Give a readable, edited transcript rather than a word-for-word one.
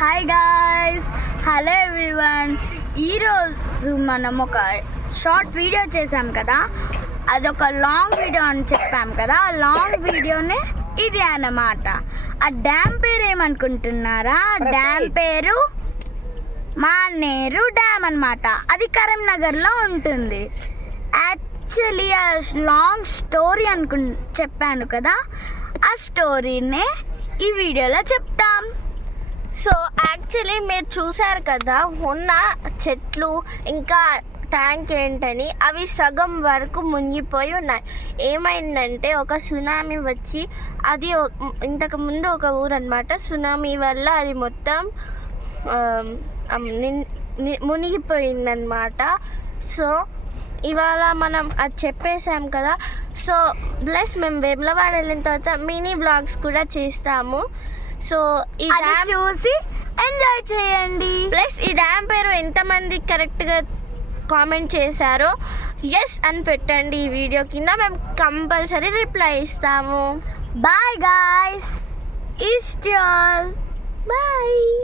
Hi guys, hello everyone. ఈరోజు మనం ఒక షార్ట్ వీడియో చేసాం కదా, అదొక లాంగ్ వీడియో అని చెప్పాం కదా. ఆ లాంగ్ వీడియోనే ఇది అన్నమాట. ఆ డ్యామ్ పేరు ఏమనుకుంటున్నారా? డ్యామ్ పేరు మానేరు డ్యామ్ అన్నమాట. అది కరీంనగర్లో ఉంటుంది. యాక్చువల్లీ ఆ లాంగ్ స్టోరీ చెప్పాను కదా, ఆ స్టోరీనే ఈ వీడియోలో చెప్తాం. సో యాక్చువల్లీ మీరు చూసారు కదా, ఉన్న చెట్లు ఇంకా ట్యాంక్ ఏంటని అవి సగం వరకు మునిగిపోయి ఉన్నాయి. ఏమైందంటే ఒక సునామీ వచ్చి, అది ఇంతకు ముందు ఒక ఊరు అనమాట. సునామీ వల్ల అది మొత్తం మునిగిపోయిందనమాట. సో ఇవాళ మనం అది చెప్పేసాం కదా. సో ప్లస్ మేము వేములవాడ వెళ్ళిన తర్వాత మినీ బ్లాగ్స్ కూడా చేస్తాము. సో ఈ డ్యామ్ చూసి ఎంజాయ్ చేయండి. ప్లస్ ఈ డ్యామ్ పేరు ఎంతమంది కరెక్ట్గా కామెంట్ చేశారో ఎస్ అని పెట్టండి ఈ వీడియో కింద. మేము కంపల్సరీ రిప్లై ఇస్తాము. బాయ్ గాయ్స్, ఇష్టాల్, బాయ్.